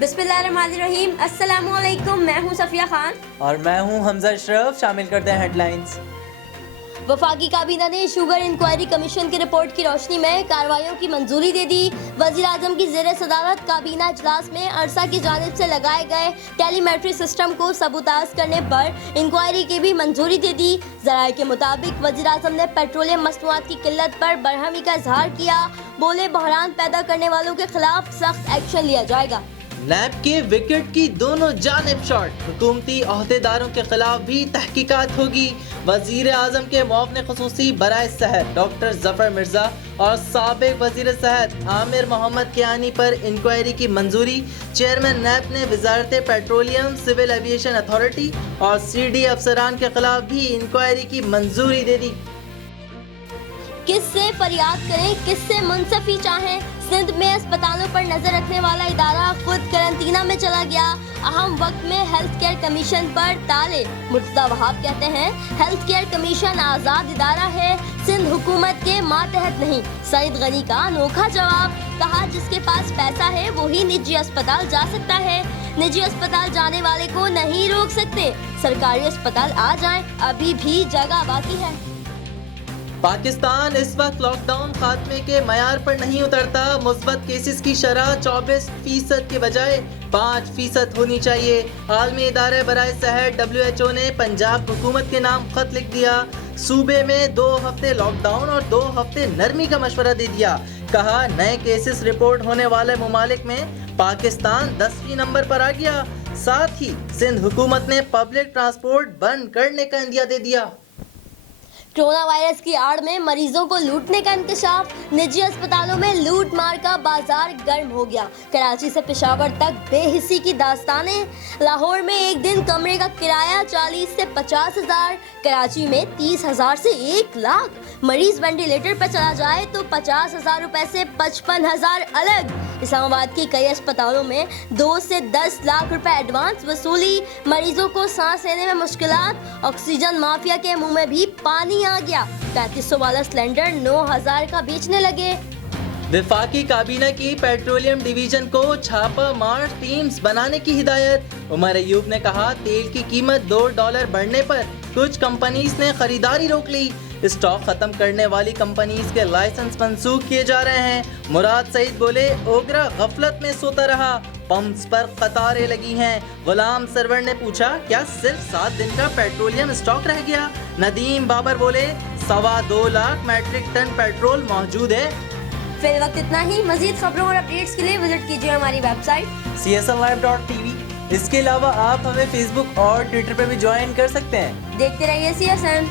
बिस्मिल्लाहिर्रहमानिर्रहीम। अस्सलामुअलैकुम। मैं हूं सफिया खान और मैं हूं हमजा अशरफ। शामिल करते हैं हेडलाइंस। वफाकी काबीना ने शुगर इंक्वायरी कमीशन की रिपोर्ट की रोशनी में कार्रवाइयों की मंजूरी दे दी। वजीर आजम की ज़ेर सदारत काबीना इजलास में अरसा की जानिब से लगाए गए टेलीमेट्री सिस्टम को सबूताज करने पर इंक्वायरी की भी मंजूरी दे दी। ज़राए के मुताबिक वजीर आजम ने पेट्रोलियम मसनूआत की किल्लत पर बरहमी का इजहार किया। बोले बहरान पैदा करने वालों के खिलाफ सख्त एक्शन लिया जाएगा। नैब के विकेट की दोनों जानिब शॉट, हुकूमती अहदेदारों के खिलाफ भी तहकीकात होगी। वजीर आजम के मुआवने खसूसी बराए सेहत डॉक्टर जफर मिर्जा और साबिक वजीर सेहत आमिर मोहम्मद कियानी पर इंक्वायरी की मंजूरी। चेयरमैन नैब ने वजारत पेट्रोलियम, सिविल एविएशन अथॉरिटी और CD अफसरान के खिलाफ भी इंक्वायरी की मंजूरी दे दी। किससे फरियाद करें, किससे मुंसफी चाहें, सिंध में अस्पतालों पर नजर रखने वाला इदारा खुद करंतना में चला गया। अहम वक्त में हेल्थ केयर कमीशन पर ताले। मुर्तजा वहाब कहते हैं हेल्थ केयर कमीशन आज़ाद इदारा है, सिंध हुकूमत के मातहत नहीं। सईद गनी का अनोखा जवाब, कहा जिसके पास पैसा है वही निजी अस्पताल जा सकता है, निजी अस्पताल जाने वाले को नहीं रोक सकते। सरकारी अस्पताल आ जाएं, अभी भी जगह बाकी है। पाकिस्तान इस वक्त लॉकडाउन खात्मे के मयार पर नहीं उतरता। मुस्बत केसेस की शरह 24% के बजाय 5% होनी चाहिए। आलमी इदारे बराए सेहत WHO ने पंजाब हुकूमत के नाम खत लिख दिया। सूबे में 2 हफ्ते लॉकडाउन और 2 हफ्ते नरमी का मशवरा दे दिया। कहा नए केसेस रिपोर्ट होने वाले मुमालिक में पाकिस्तान 10वीं नंबर पर आ गया। साथ ही सिंध हुकूमत ने पब्लिक ट्रांसपोर्ट बंद करने का इंदिया दे दिया। कोरोना वायरस की आड़ में मरीजों को लूटने का इंकशाफ, निजी अस्पतालों में लूट मार का बाजार गर्म हो गया। कराची से पेशावर तक बेहिसी की दास्तानें। लाहौर में एक दिन कमरे का किराया 40 से 50 हजार, कराची में 30 हजार से 1 लाख। मरीज वेंटिलेटर पर चला जाए तो 50 हजार रुपए से 55 हजार अलग। इस्लामाबाद की कई अस्पतालों में 2 से 10 लाख रुपए एडवांस वसूली। मरीजों को सांस लेने में मुश्किलात, ऑक्सीजन माफिया के मुंह में भी पानी आ गया। 3500 वाला सिलेंडर 9000 का बेचने लगे। वफाकी काबीना की पेट्रोलियम डिवीजन को छापा मार टीम्स बनाने की हिदायत। उमर अयूब ने कहा तेल की कीमत $2 बढ़ने पर कुछ कंपनीज ने खरीदारी रोक ली। स्टॉक खत्म करने वाली कंपनीज के लाइसेंस मंसूख किए जा रहे हैं। मुराद सईद बोले ओगरा गफलत में सोता रहा, पंप्स पर कतारें लगी हैं। गुलाम सरवर ने पूछा क्या सिर्फ 7 दिन का पेट्रोलियम स्टॉक रह गया। नदीम बाबर बोले 2.25 लाख मैट्रिक टन पेट्रोल मौजूद है। फिर वक्त इतना ही। मजीद खबरों और अपडेट्स के लिए विजिट कीजिए हमारी वेबसाइट CSLlive.tv। इसके अलावा आप हमें फेसबुक और ट्विटर पर भी ज्वाइन कर सकते हैं। देखते रहिए CSN।